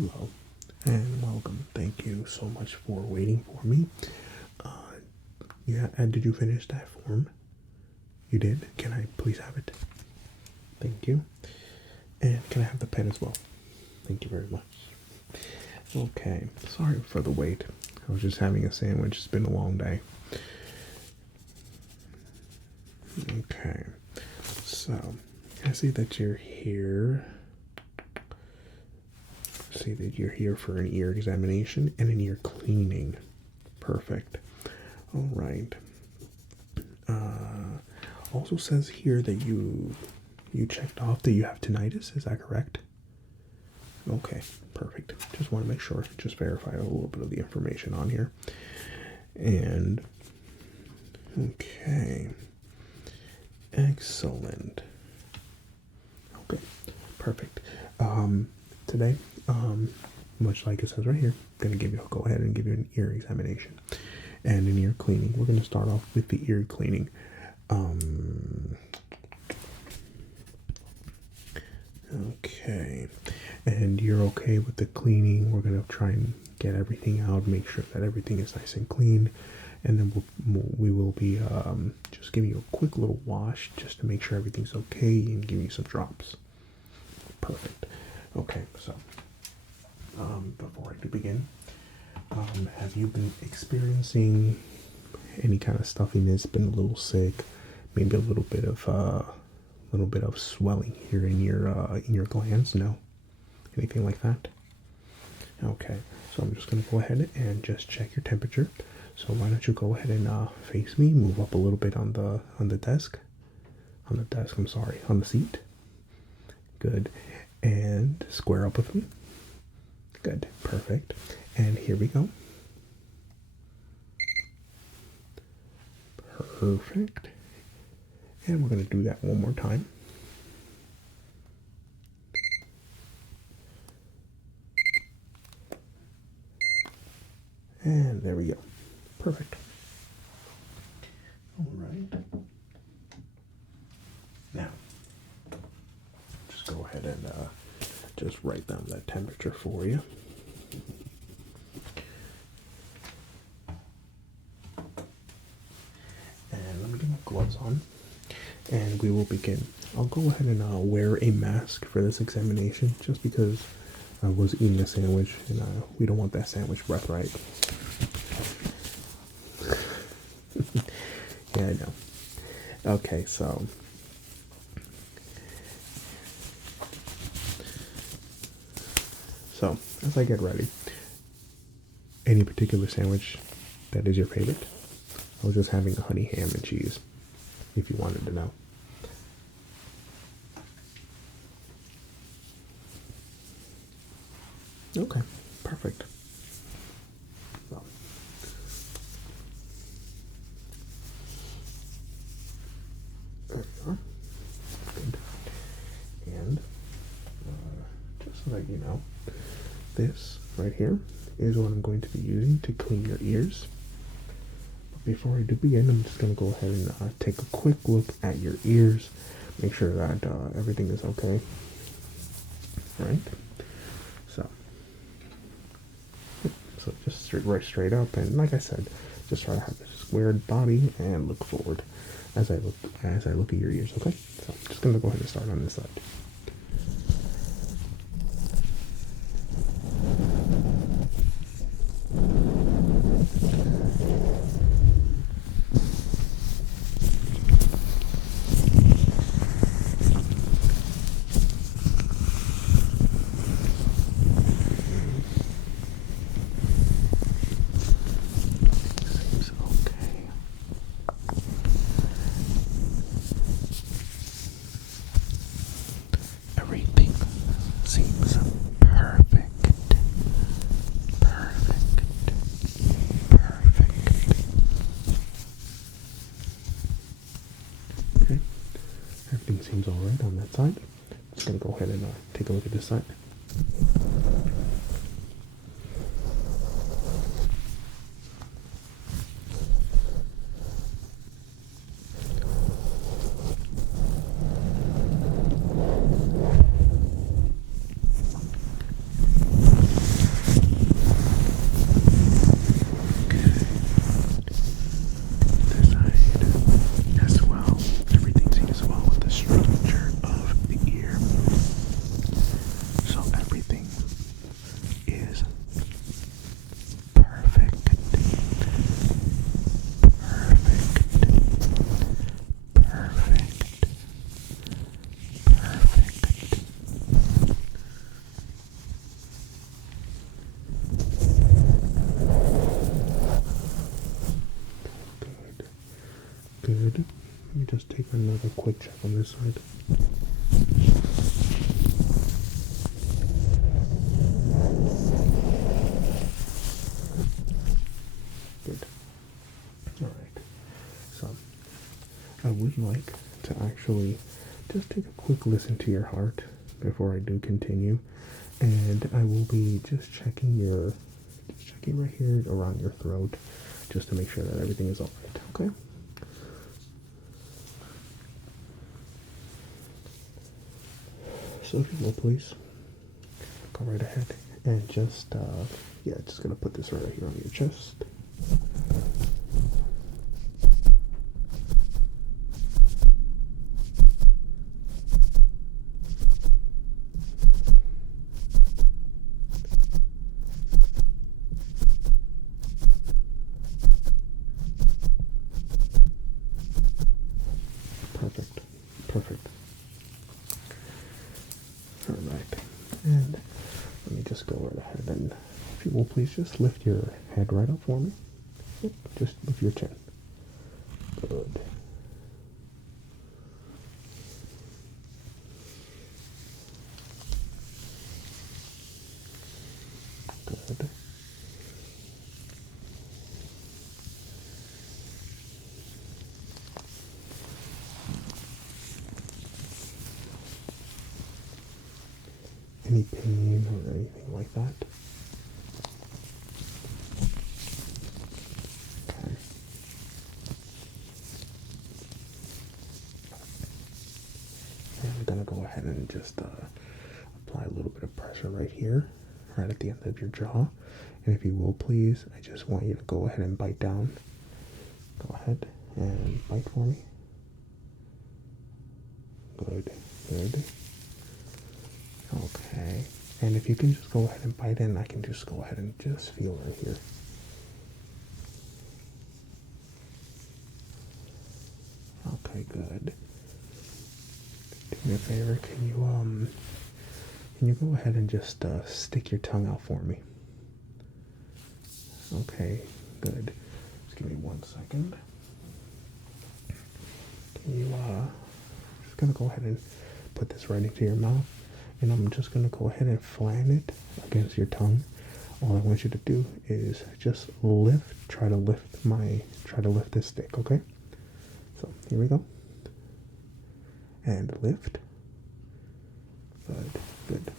Hello and welcome. Thank you so much for waiting for me. Yeah, and did you finish that form? You did? Can I please have it? Thank you. And can I have the pen as well? Thank you very much. Okay, sorry for the wait. I was just having a sandwich. It's been a long day. Okay, so I see that you're here. I see that you're here for an ear examination and an ear cleaning. Perfect. All right. Also says here that you checked off that you have tinnitus. Is that correct? Okay, perfect. Just want to make sure. Just verify a little bit of the information on here. And okay, excellent. Okay, perfect. Today, much like it says right here, I'm gonna go ahead and give you an ear examination and an ear cleaning. We're gonna start off with the ear cleaning. Okay, and you're okay with the cleaning. We're gonna try and get everything out, make sure that everything is nice and clean, and then we will be just giving you a quick little wash just to make sure everything's okay and give you some drops. Perfect. Okay, so before I do begin, have you been experiencing any kind of stuffiness? Been a little sick? Maybe a little bit of swelling here in your glands? No, anything like that? Okay, so I'm just gonna go ahead and just check your temperature. So why don't you go ahead and face me? Move up a little bit on the desk. I'm sorry, on the seat. Good. And square up with me. Good. Perfect. And here we go. Perfect. And we're going to do that one more time. And there we go. Perfect. All right. Now, just go ahead and just write down that temperature for you. And let me get my gloves on, and we will begin. I'll go ahead and wear a mask for this examination, just because I was eating a sandwich, and we don't want that sandwich breath, right? Yeah, I know. Okay, so as I get ready, any particular sandwich that is your favorite? I was just having a honey ham and cheese, if you wanted to know. Okay, perfect. So, there we are. Good. And just so that you know, this right here is what I'm going to be using to clean your ears. But before I do begin, I'm just going to go ahead and take a quick look at your ears, make sure that everything is okay. Right? So just straight up, and like I said, just try to have a squared body and look forward as I look at your ears. Okay? So I'm just going to go ahead and start on this side. Everything seems alright on that side. Just gonna go ahead and take a look at this side. another quick check on this side. Good. Alright. So, I would like to actually just take a quick listen to your heart before I do continue. And I will be just checking right here around your throat, just to make sure that everything is alright, okay? So if you will, please, go right ahead and just, just gonna put this right here on your chest. Perfect. Alright, and let me just go right ahead and, if you will, please just lift your head right up for me. Yep, just lift your chin. Good. Good. Any pain or anything like that? Okay. And I'm gonna go ahead and just apply a little bit of pressure right here, right at the end of your jaw. And if you will, please, I just want you to go ahead and bite down. Go ahead and bite for me. Good. Okay, and if you can just go ahead and bite in, I can just go ahead and just feel right here. Okay, good. Do me a favor, can you go ahead and just stick your tongue out for me? Okay, good. Just give me 1 second. Can you just gonna go ahead and put this right into your mouth? And I'm just going to go ahead and flatten it against your tongue. All I want you to do is just try to lift this stick, okay? So, here we go. And lift. Good.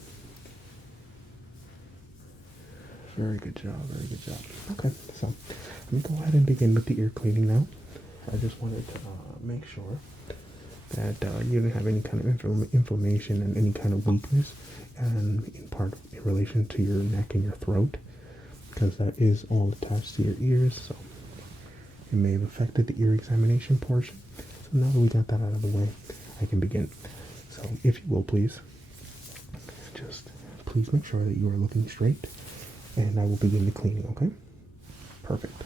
Very good job. Okay, so let me go ahead and begin with the ear cleaning now. I just wanted to make sure that you didn't have any kind of inflammation and any kind of weakness, and in relation to your neck and your throat, because that is all attached to your ears, so it may have affected the ear examination portion. So now that we got that out of the way, I can begin. So if you will, please make sure that you are looking straight, and I will begin the cleaning, okay? Perfect.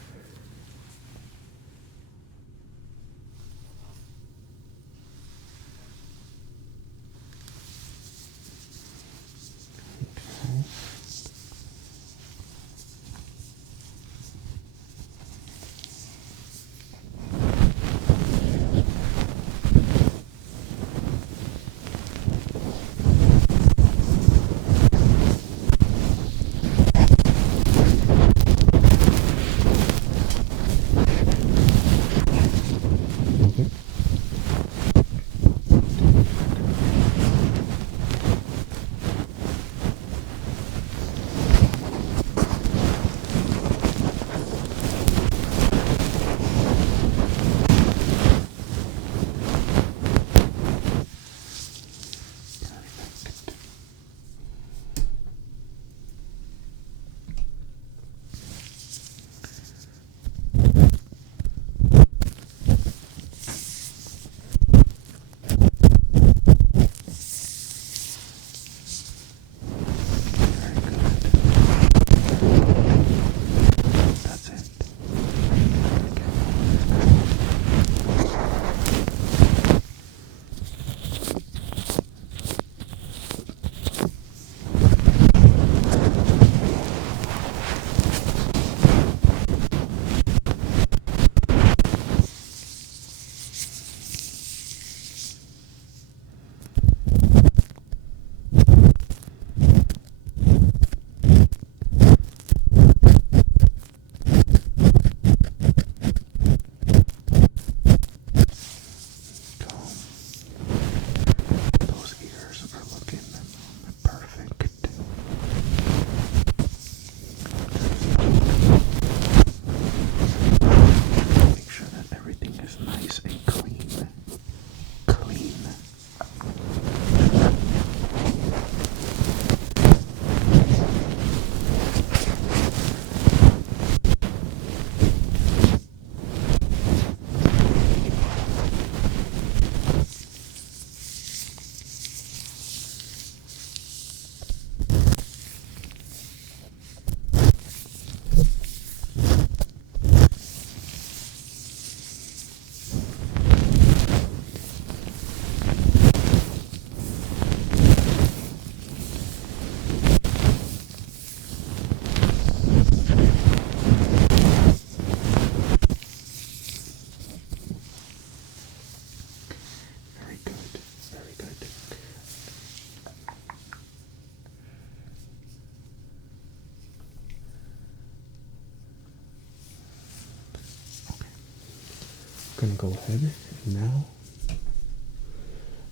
gonna go ahead and now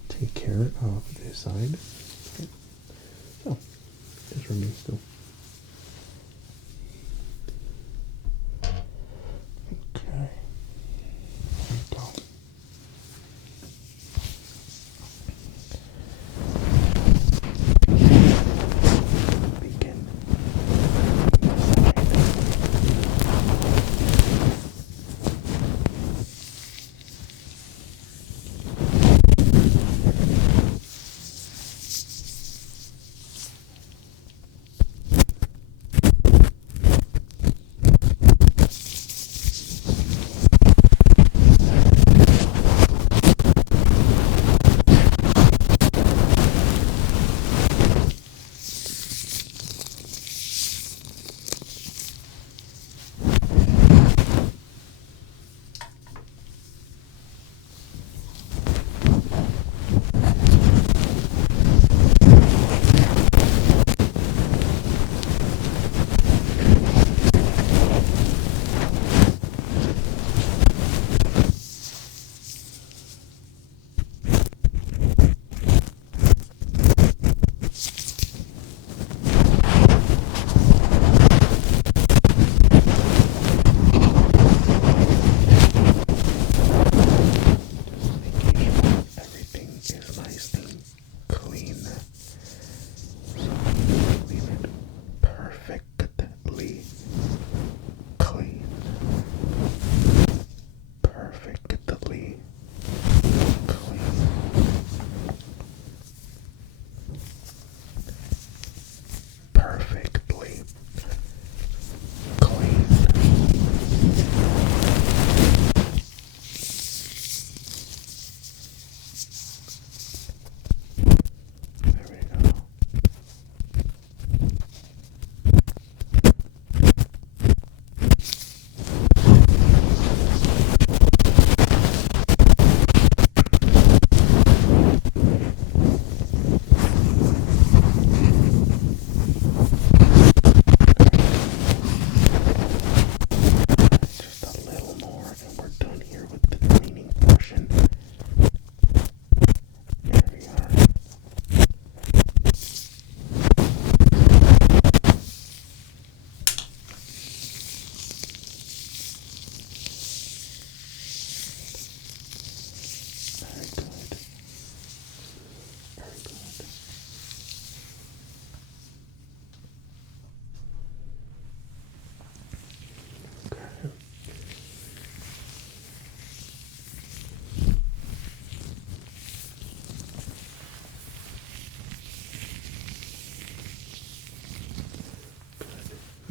take care of this side. Okay. So just remain still. Okay. There we go. Begin.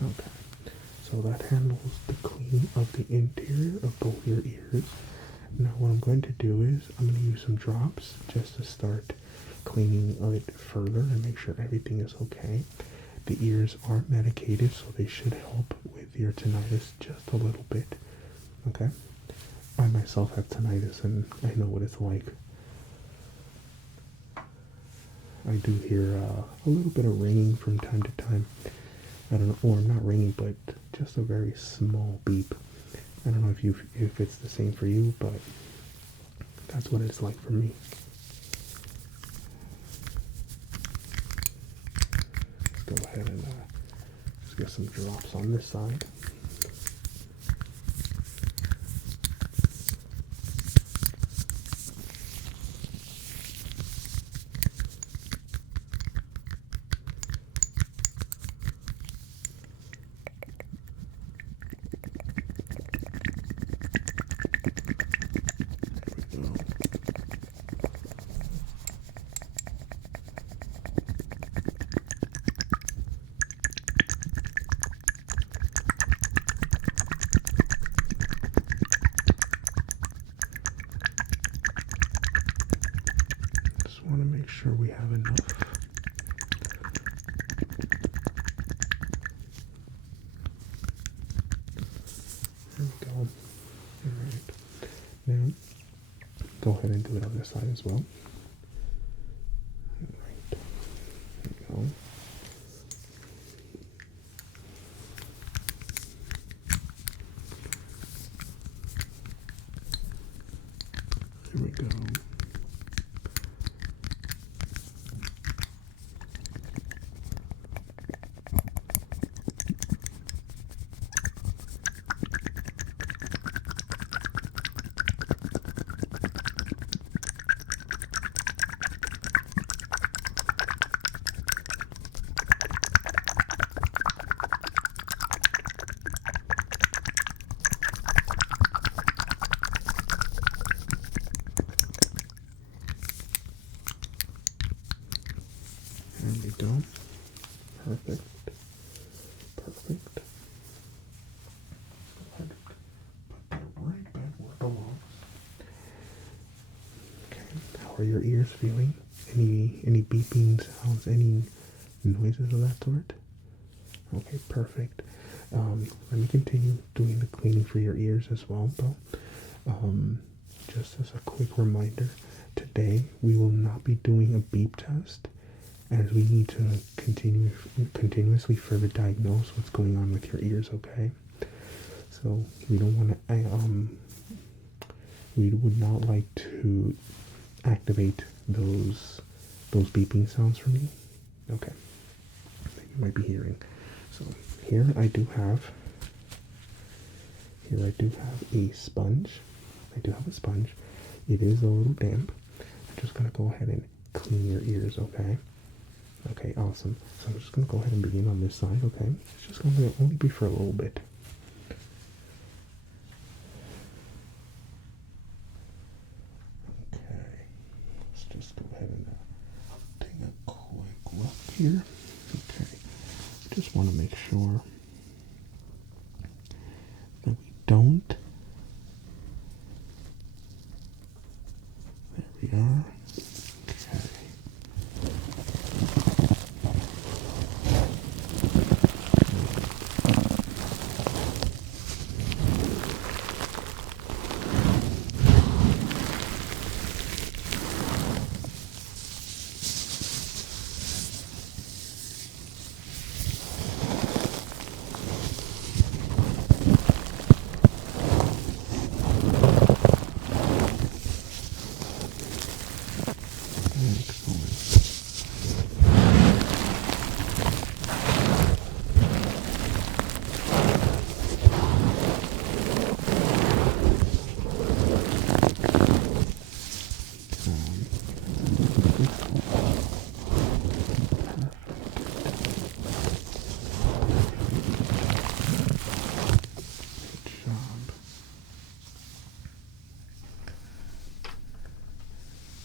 Okay, so that handles the cleaning of the interior of both your ears. Now what I'm going to do is I'm going to use some drops just to start cleaning it further and make sure everything is okay. The ears are medicated, so they should help with your tinnitus just a little bit. Okay? I myself have tinnitus and I know what it's like. I do hear a little bit of ringing from time to time. I don't know, or not ringing, but just a very small beep. I don't know if it's the same for you, but that's what it's like for me. Let's go ahead and just get some drops on this side. Want to make sure we have enough. There we go. Alright. Now, go ahead and do it on this side as well. Alright. There we go. There we go. Perfect. Perfect. Put that right back where it belongs. Okay. How are your ears feeling? Any beeping sounds? Any noises of that sort? Okay, perfect. Let me continue doing the cleaning for your ears as well, though. Just as a quick reminder, today we will not be doing a beep test, as we need to continuously further diagnose what's going on with your ears. Okay, so we don't want to. We would not like to activate those beeping sounds for me. Okay, that you might be hearing. So here I do have a sponge. I do have a sponge. It is a little damp. I'm just gonna go ahead and clean your ears, okay? Okay, awesome. So I'm just gonna go ahead and begin on this side, okay? It's just gonna only be for a little bit. Okay, let's just go ahead and take a quick look here. Okay, just want to make sure that we don't. There we are. Okay.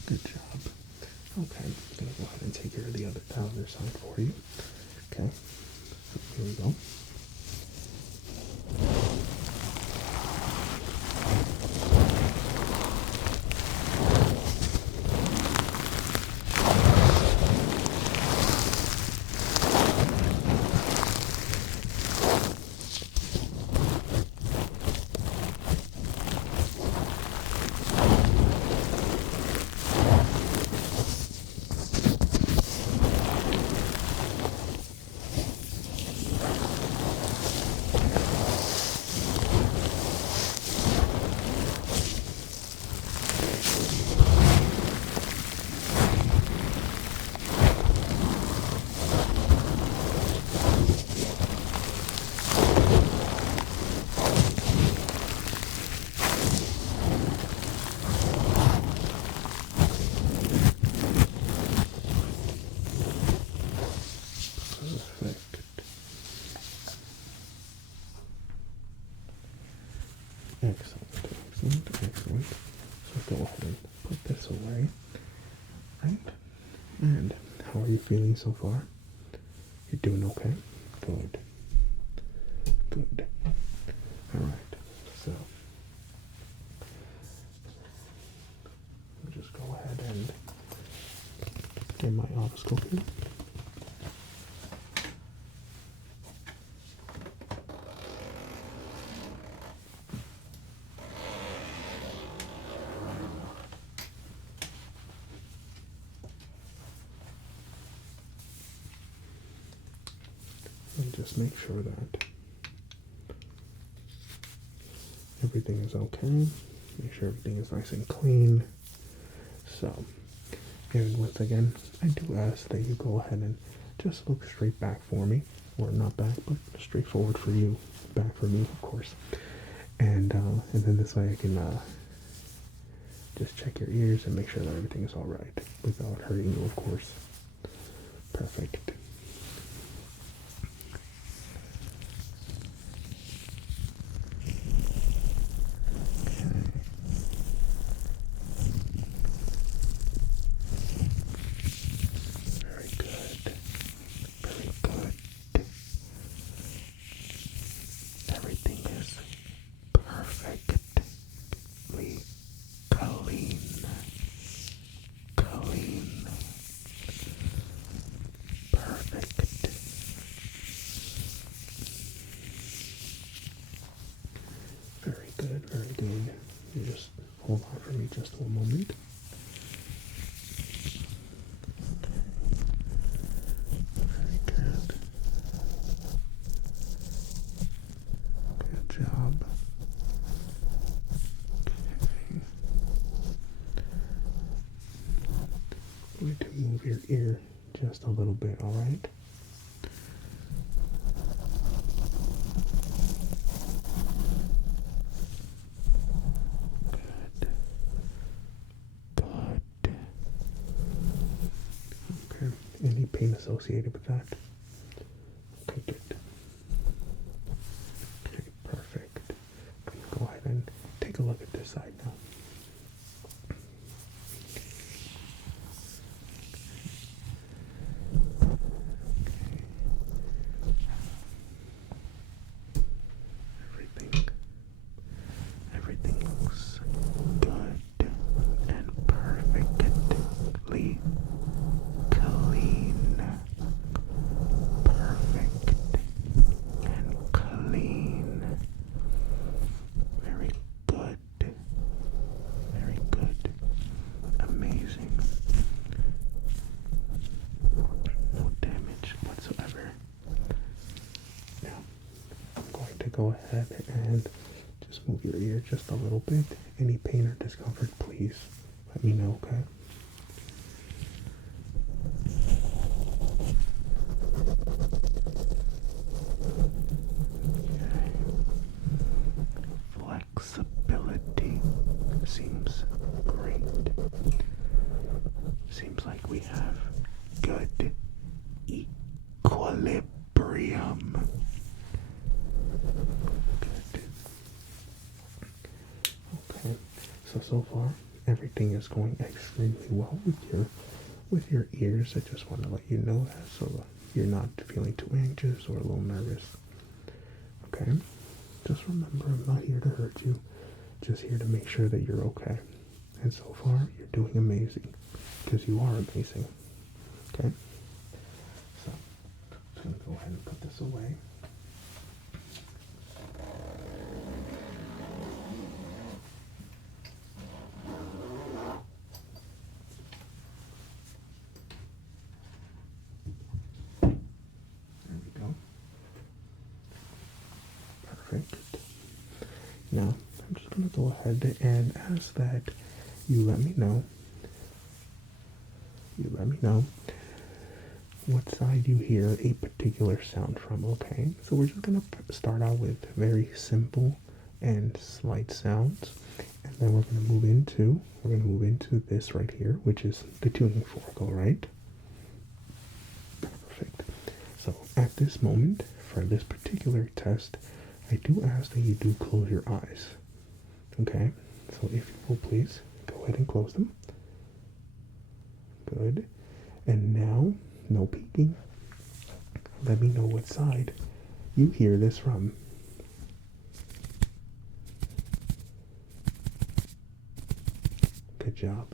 Good job. Okay, I'm gonna go ahead and take care of the other side for you. Okay, so here we go. Excellent. So go ahead and put this away. Right? And how are you feeling so far? You're doing okay? Good. Alright, so I'll just go ahead and get my otoscope here. And just make sure that everything is okay. Make sure everything is nice and clean. So, and once again, I do ask that you go ahead and just look straight back for me. Or not back, but straight forward for you. Back for me, of course. And then this way I can just check your ears and make sure that everything is alright without hurting you, of course. Perfect. Very good. going to move your ear just a little bit, alright? Good. Good. Okay. Any pain associated with that? Okay, good. Okay, perfect. Go ahead and take a look at this side now. Everything looks good and perfectly clean. Perfect and clean. Very good. Very good. Amazing. No damage whatsoever. Now, I'm going to go ahead and just move your ear just a little bit. Any pain or discomfort, please let me know, okay? Flexibility seems great. Seems like we have good equilibrium. Good. Okay. So far everything is going extremely well with your ears. I just want to let you know that so you're not feeling too anxious or a little nervous. Okay? Just remember, I'm not here to hurt you. Just here to make sure that you're okay. And so far, you're doing amazing. Because you are amazing. Okay? So, I'm going to go ahead and put this away. There we go. Perfect. Now, I'm just going to go ahead and ask that you let me know what side you hear a particular sound from, okay? So we're just going to start out with very simple and slight sounds, and then we're going to move into this right here, which is the tuning fork, all right? Perfect. So at this moment, for this particular test, I do ask that you do close your eyes, okay? So if you will please, go ahead and close them. Good. And now, no peeking. Let me know what side you hear this from. Good job.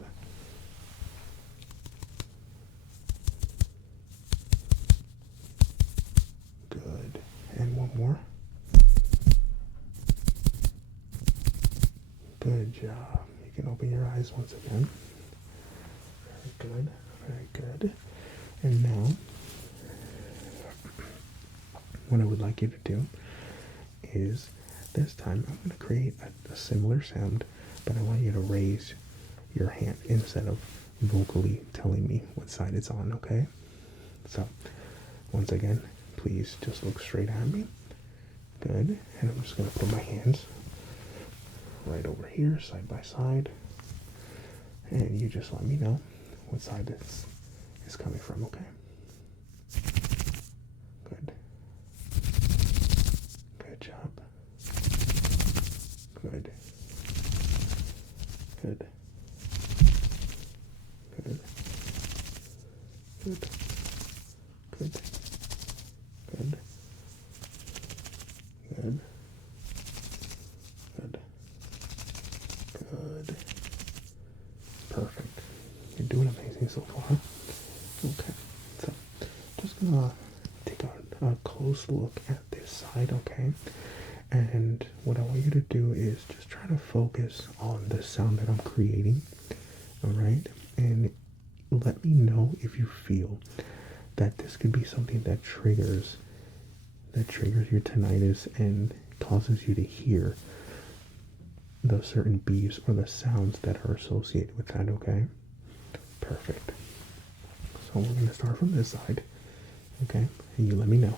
Good. And one more. Good job. You can open your eyes once again. Very good. Very good. And now, what I would like you to do is, this time I'm going to create a similar sound, but I want you to raise your hand instead of vocally telling me what side it's on, okay? So, once again, please just look straight at me. Good. And I'm just going to put my hands right over here, side by side. And you just let me know what side this is coming from, okay? Good. Good job. Good. Good. Good. Good. Good. Good. Good. Good. Good. Perfect. You're doing amazing so far. Okay, so just gonna take a close look at this side, okay? And what I want you to do is just try to focus on the sound that I'm creating, alright? And let me know if you feel that this could be something that triggers your tinnitus and causes you to hear the certain beeps or the sounds that are associated with that, okay? Perfect. So we're going to start from this side, okay? And you let me know.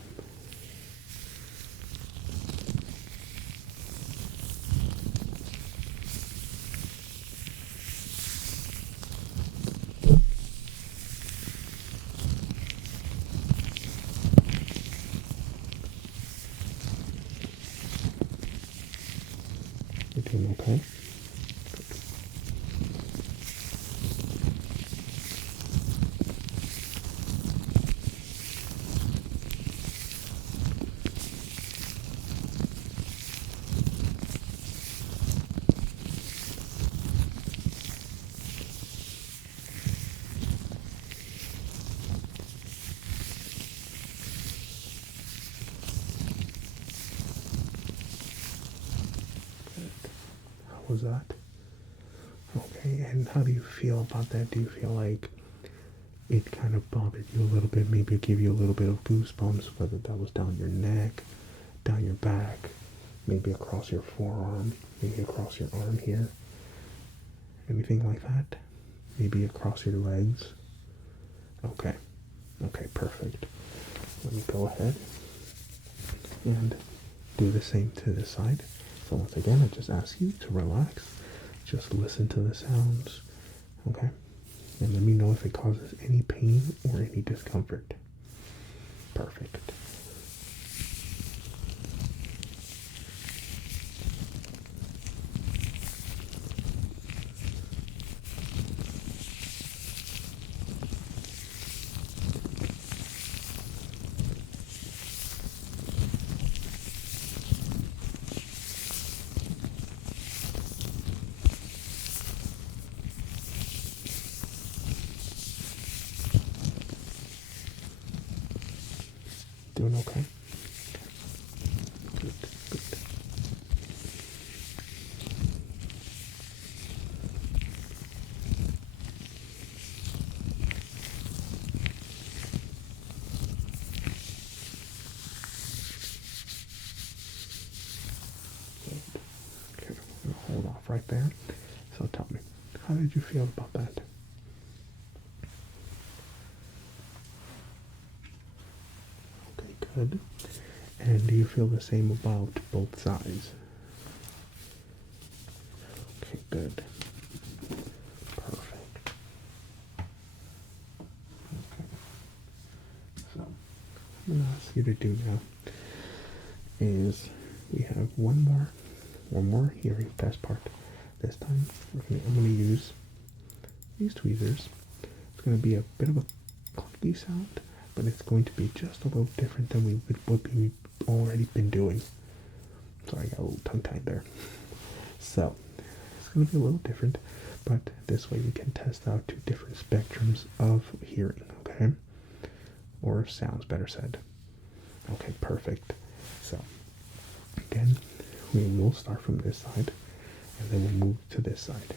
You're doing okay? How was that? Okay, and how do you feel about that? Do you feel like it kind of bothered you a little bit, maybe it gave you a little bit of goosebumps, whether that was down your neck, down your back, maybe across your forearm, maybe across your arm here, anything like that? Maybe across your legs? Okay, okay, perfect. Let me go ahead and do the same to this side. So once again, I just ask you to relax, just listen to the sounds, okay? And let me know if it causes any pain or any discomfort. Perfect. Doing okay? Good, good. Okay, I'm gonna hold off right there. So tell me, how did you feel about that? Okay, good. And do you feel the same about both sides? Okay, good. Perfect. Okay. So, I'm gonna ask you to do now is we have one more hearing test part. This time, I'm gonna use these tweezers. It's gonna be a bit of a clunky sound, but it's going to be just a little different than what we've already been doing. Sorry, I got a little tongue-tied there. So, it's going to be a little different, but this way we can test out two different spectrums of hearing, okay? Or sounds, better said. Okay, perfect. So, again, we will start from this side, and then we'll move to this side,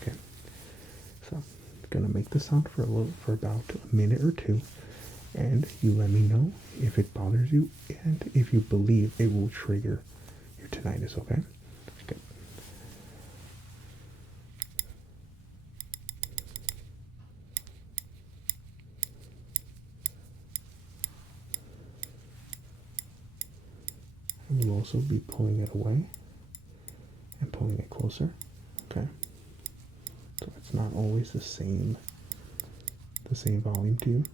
okay? So, I'm going to make the sound for about a minute or two, and you let me know if it bothers you and if you believe it will trigger your tinnitus, okay? Good. And you'll also be pulling it away and pulling it closer, okay? So it's not always the same volume to you.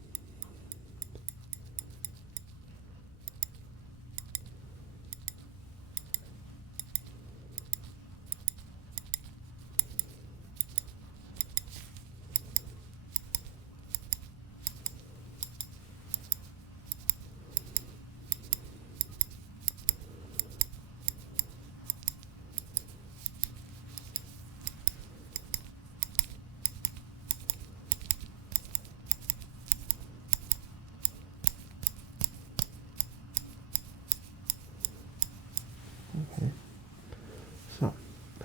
Okay, so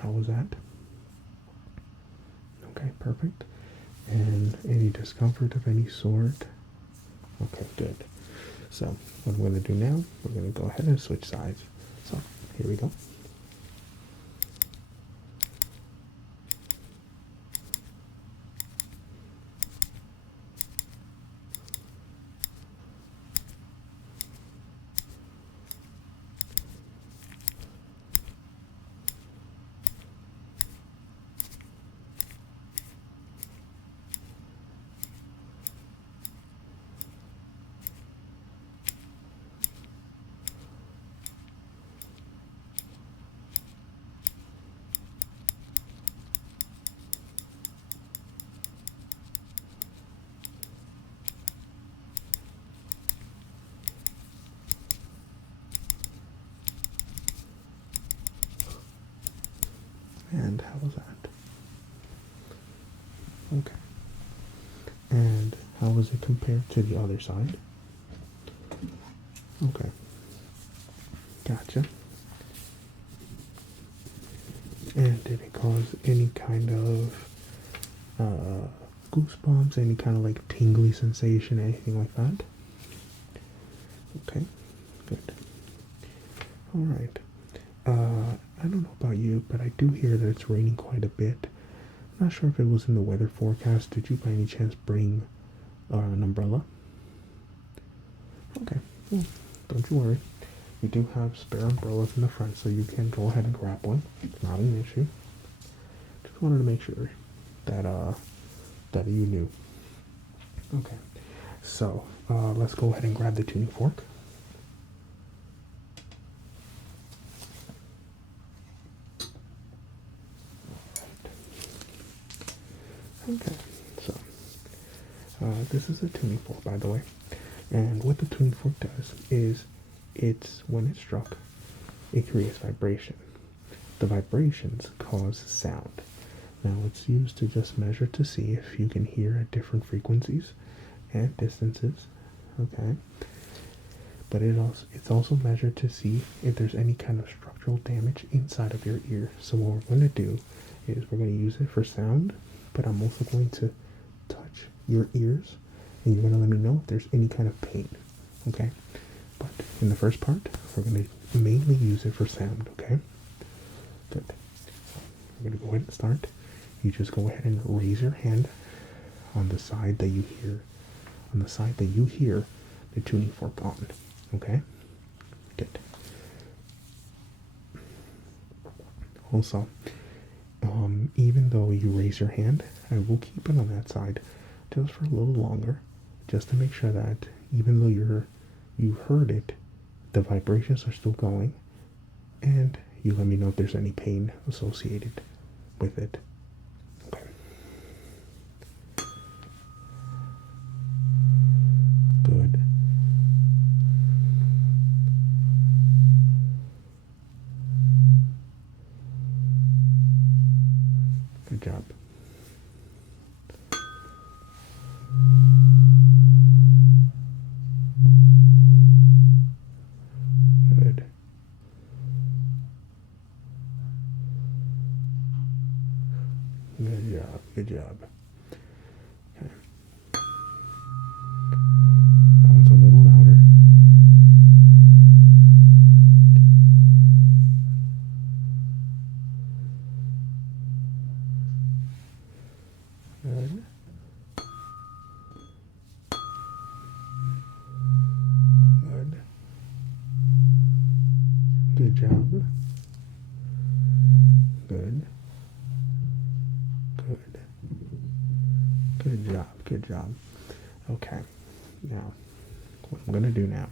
how was that? Okay, perfect. And any discomfort of any sort? Okay, good. So what I'm going to do now, we're going to go ahead and switch sides. So here we go. And how was that? Okay. And how was it compared to the other side? Okay. Gotcha. And did it cause any kind of goosebumps, any kind of like tingly sensation, anything like that? Okay, good. All right. I don't know about you, but I do hear that it's raining quite a bit. I'm not sure if it was in the weather forecast. Did you by any chance bring an umbrella? Okay, well, don't you worry. We do have spare umbrellas in the front, so you can go ahead and grab one. It's not an issue. Just wanted to make sure that that you knew. Okay, so let's go ahead and grab the tuning fork. Okay, so this is a tuning fork, by the way, and what the tuning fork does is when it's struck, it creates vibration. The vibrations cause sound. Now it's used to just measure to see if you can hear at different frequencies and distances, okay? But it's also measured to see if there's any kind of structural damage inside of your ear. So what we're going to do is we're going to use it for sound, but I'm also going to touch your ears, and you're going to let me know if there's any kind of pain, okay? But in the first part, we're going to mainly use it for sound, okay? Good. So we're going to go ahead and start. You just go ahead and raise your hand on the side that you hear, the tuning fork on, okay? Good. Also, even though you raise your hand, I will keep it on that side just for a little longer, just to make sure that even though you heard it, the vibrations are still going, and you let me know if there's any pain associated with it. Okay. Good. Good job. Good. Good job. Good job. Okay. That one's a little louder. Good. Good. Good job. Good. Good. Good job. Good job. Okay. Now, what I'm going to do now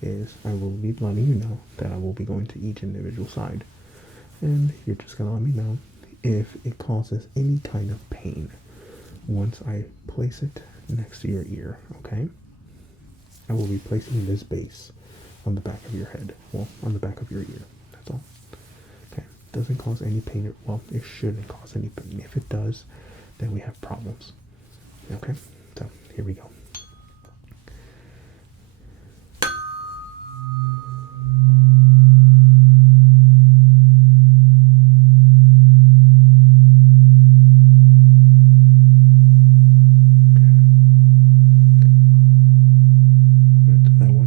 is I will be letting you know that I will be going to each individual side. And you're just going to let me know if it causes any kind of pain once I place it next to your ear, okay? I will be placing this base on the back of your head. Well, on the back of your ear. That's all. Okay. Doesn't cause any pain. Well, it shouldn't cause any pain. If it does, then we have problems. Okay? So, here we go.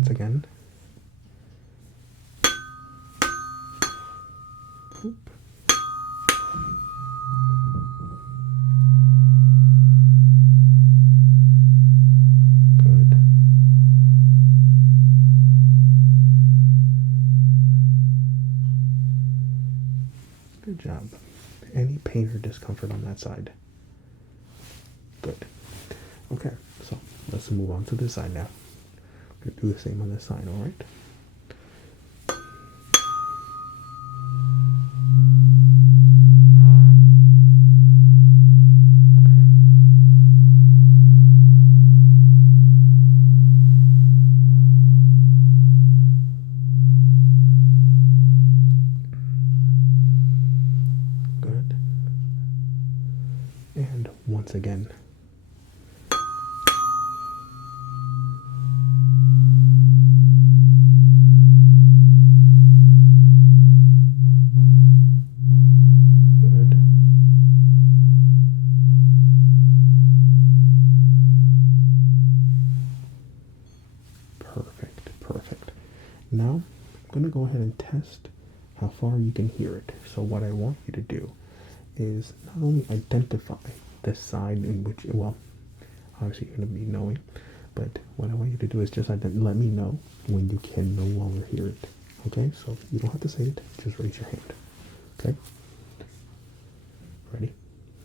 Again. Oop. Good. Good job. Any pain or discomfort on that side? Good. Okay, so let's move on to this side now. We're gonna do the same on this side, alright? Good. once again. Good. Perfect. Now, I'm going to go ahead and test how far you can hear it. So what I want you to do is not only identify the side in which, well, obviously you're going to be knowing, but what I want you to do is just let me know when you can no longer hear it. Okay, so you don't have to say it, just raise your hand. Okay? Ready?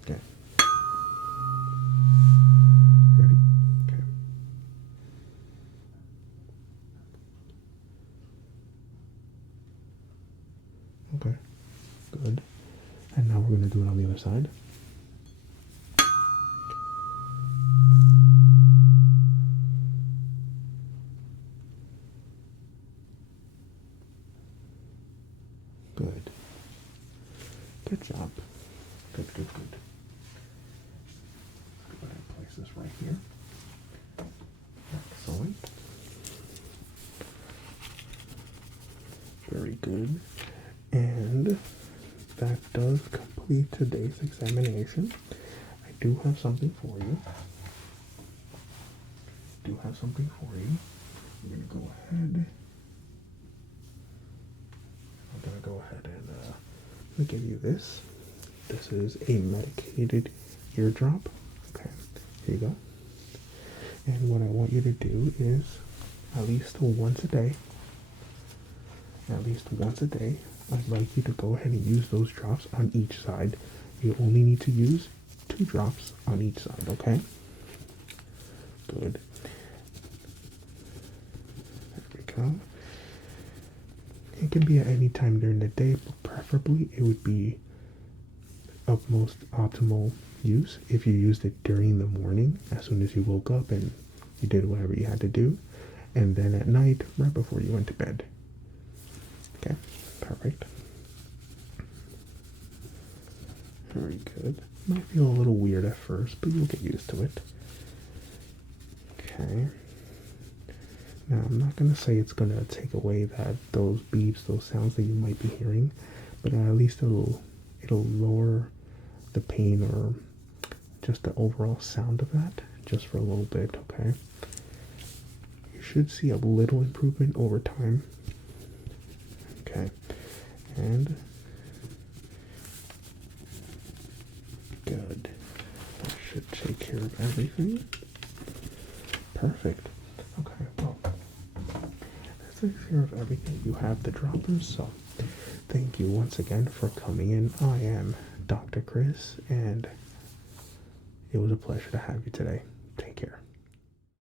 Okay. Ready? Okay. Okay, good. And now we're going to do it on the other side. Good. Good job. Good. Go ahead and place this right here. Excellent. Very good. And that does complete today's examination. I do have something for you. I'm going to go ahead and I'm going to give you this. This is a medicated eardrop. Okay, here you go. And what I want you to do is at least once a day, I'd like you to go ahead and use those drops on each side. You only need to use 2 drops on each side, okay? Good. There we go. It can be at any time during the day, but preferably it would be of most optimal use if you used it during the morning, as soon as you woke up and you did whatever you had to do, and then at night, right before you went to bed. Okay, perfect. Very good. Might feel a little weird at first, but you'll get used to it. Okay. Now, I'm not going to say it's going to take away those beeps, those sounds that you might be hearing, but at least it'll lower the pain or just the overall sound of that just for a little bit, okay? You should see a little improvement over time. Okay. And good. That should take care of everything. Perfect. Okay, well, that takes care of everything. You have the droppers, so thank you once again for coming in. I am Dr. Chris, and it was a pleasure to have you today.